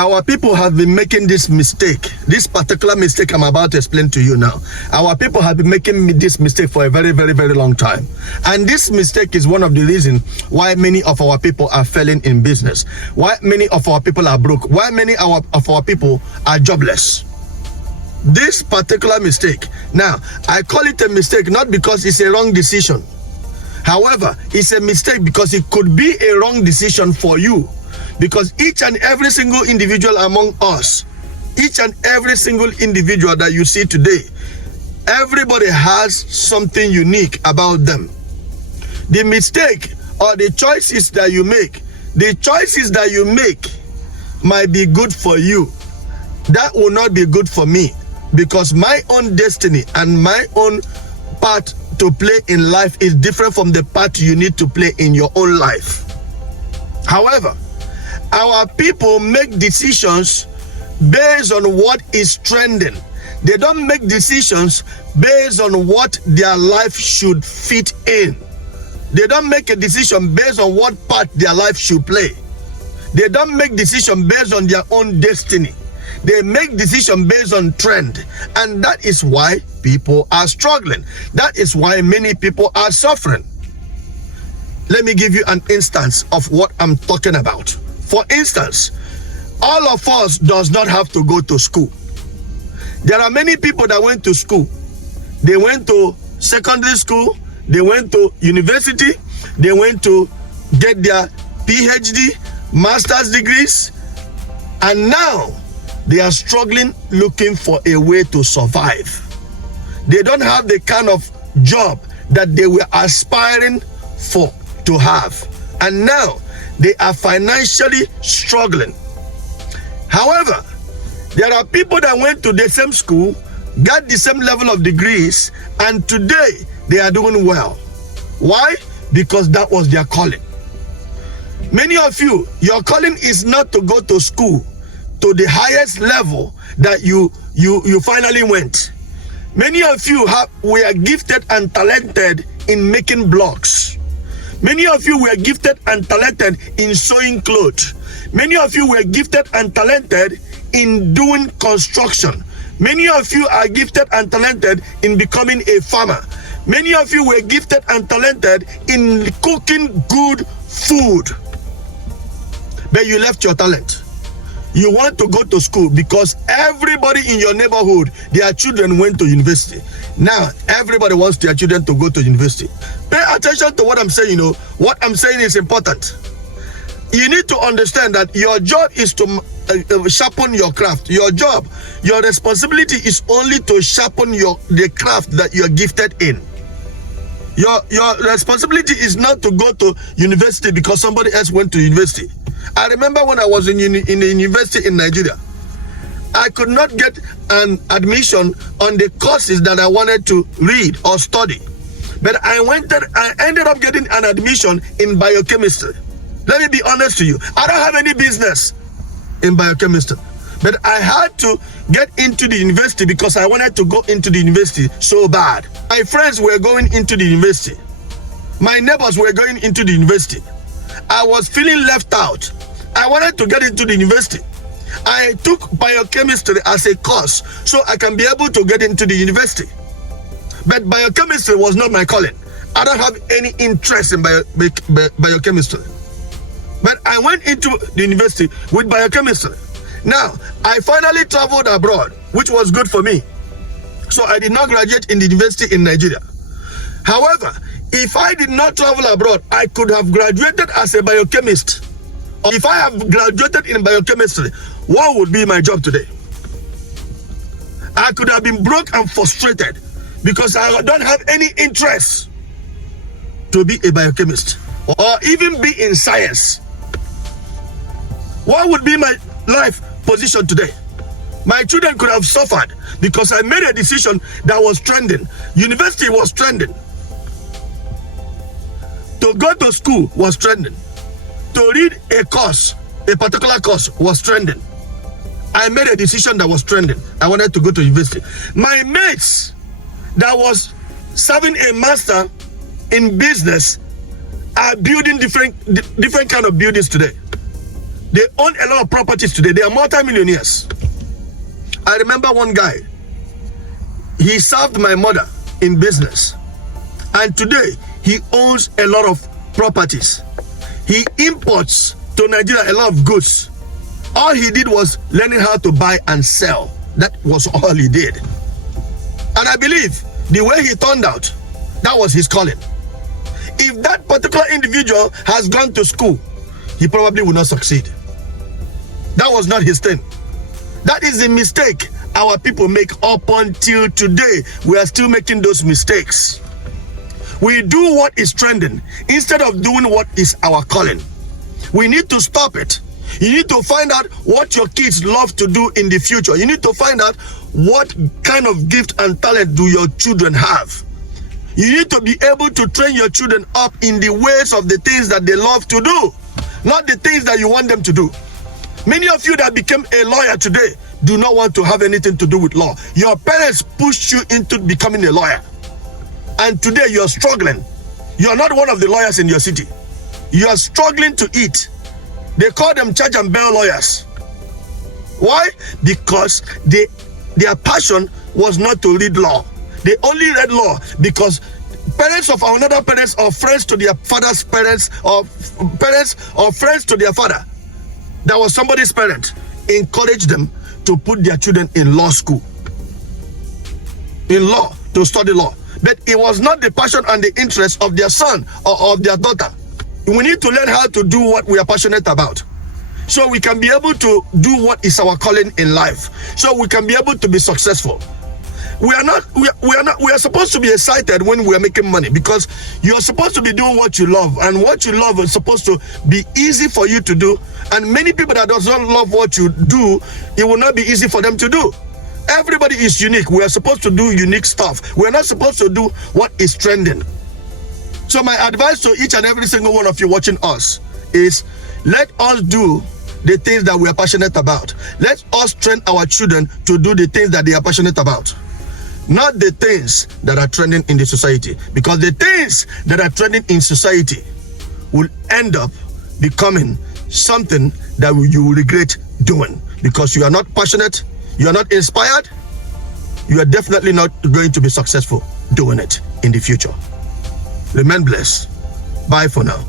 Our people have been making this mistake, this particular mistake I'm about to explain to you now. Our people have been making this mistake for a very, very, very long time. And this mistake is one of the reasons why many of our people are failing in business, why many of our people are broke, why many of our people are jobless. This particular mistake. Now, I call it a mistake not because it's a wrong decision. However, it's a mistake because it could be a wrong decision for you. Because each and every single individual among us, each and every single individual that you see today, everybody has something unique about them. The mistake or the choices that you make, might be good for you. That will not be good for me, because my own destiny and my own part to play in life is different from the part you need to play in your own life. However, our people make decisions based on what is trending. They don't make decisions based on what their life should fit in. They don't make a decision based on what part their life should play. They don't make decisions based on their own destiny. They make decisions based on trend. And that is why people are struggling. That is why many people are suffering. Let me give you an instance of what I'm talking about. For instance, all of us does not have to go to school. There are many people that went to school. They went to secondary school, they went to university, they went to get their PhD, master's degrees, and now they are struggling looking for a way to survive. They don't have the kind of job that they were aspiring for to have. And now they are financially struggling. However, there are people that went to the same school, got the same level of degrees, and today they are doing well. Why? Because that was their calling. Many of you, your calling is not to go to school to the highest level that you finally went. Many of you were gifted and talented in making blogs. Many of you were gifted and talented in sewing clothes. Many of you were gifted and talented in doing construction. Many of you are gifted and talented in becoming a farmer. Many of you were gifted and talented in cooking good food. But you left your talent. You want to go to school because everybody in your neighborhood, their children went to university. Now, everybody wants their children to go to university. Pay attention to what I'm saying. What I'm saying is important. You need to understand that your job is to sharpen your craft. Your job, your responsibility is only to sharpen the craft that you're gifted in. Your responsibility is not to go to university because somebody else went to university. I remember when I was in the university in Nigeria, I could not get an admission on the courses that I wanted to read or study. But I ended up getting an admission in biochemistry. Let me be honest to you. I don't have any business in biochemistry. But I had to get into the university because I wanted to go into the university so bad. My friends were going into the university. My neighbors were going into the university. I was feeling left out. I wanted to get into the university. I took biochemistry as a course so I can be able to get into the university. But biochemistry was not my calling. I don't have any interest in biochemistry. But I went into the university with biochemistry. Now, I finally traveled abroad, which was good for me. So I did not graduate in the university in Nigeria. However, if I did not travel abroad, I could have graduated as a biochemist. Or if I have graduated in biochemistry, what would be my job today? I could have been broke and frustrated because I don't have any interest to be a biochemist or even be in science. What would be my life position today? My children could have suffered because I made a decision that was trending. University was trending. To go to school was trending. To read a course, a particular course, was trending. I made a decision that was trending. I wanted to go to university. My mates that was serving a master in business are building different kind of buildings today. They own a lot of properties today. They are multi-millionaires. I remember one guy, he served my mother in business, and today he owns a lot of properties. He imports to Nigeria a lot of goods. All he did was learning how to buy and sell. That was all he did. And I believe the way he turned out, that was his calling. If that particular individual has gone to school, he probably will not succeed. That was not his thing. That is the mistake our people make up until today. We are still making those mistakes. We do what is trending instead of doing what is our calling. We need to stop it. You need to find out what your kids love to do in the future. You need to find out what kind of gift and talent do your children have. You need to be able to train your children up in the ways of the things that they love to do, not the things that you want them to do. Many of you that became a lawyer today do not want to have anything to do with law. Your parents pushed you into becoming a lawyer, and today you're struggling. You're not one of the lawyers in your city. You are struggling to eat. They call them charge and bail lawyers. Why? Because their passion was not to read law. They only read law because parents of another parents, or friends to their father's parents, or parents or friends to their father, that was somebody's parent, encouraged them to put their children in law school, in law, to study law. But it was not the passion and the interest of their son or of their daughter. We need to learn how to do what we are passionate about, so we can be able to do what is our calling in life, so we can be able to be successful. We are supposed to be excited when we are making money, because you are supposed to be doing what you love, and what you love is supposed to be easy for you to do. And many people that don't love what you do, it will not be easy for them to do. Everybody is unique. We are supposed to do unique stuff. We are not supposed to do what is trending. So my advice to each and every single one of you watching us is, let us do the things that we are passionate about. Let us train our children to do the things that they are passionate about, not the things that are trending in the society. Because the things that are trending in society will end up becoming something that you will regret doing, because you are not passionate, you are not inspired, you are definitely not going to be successful doing it in the future. Remain blessed. Bye for now.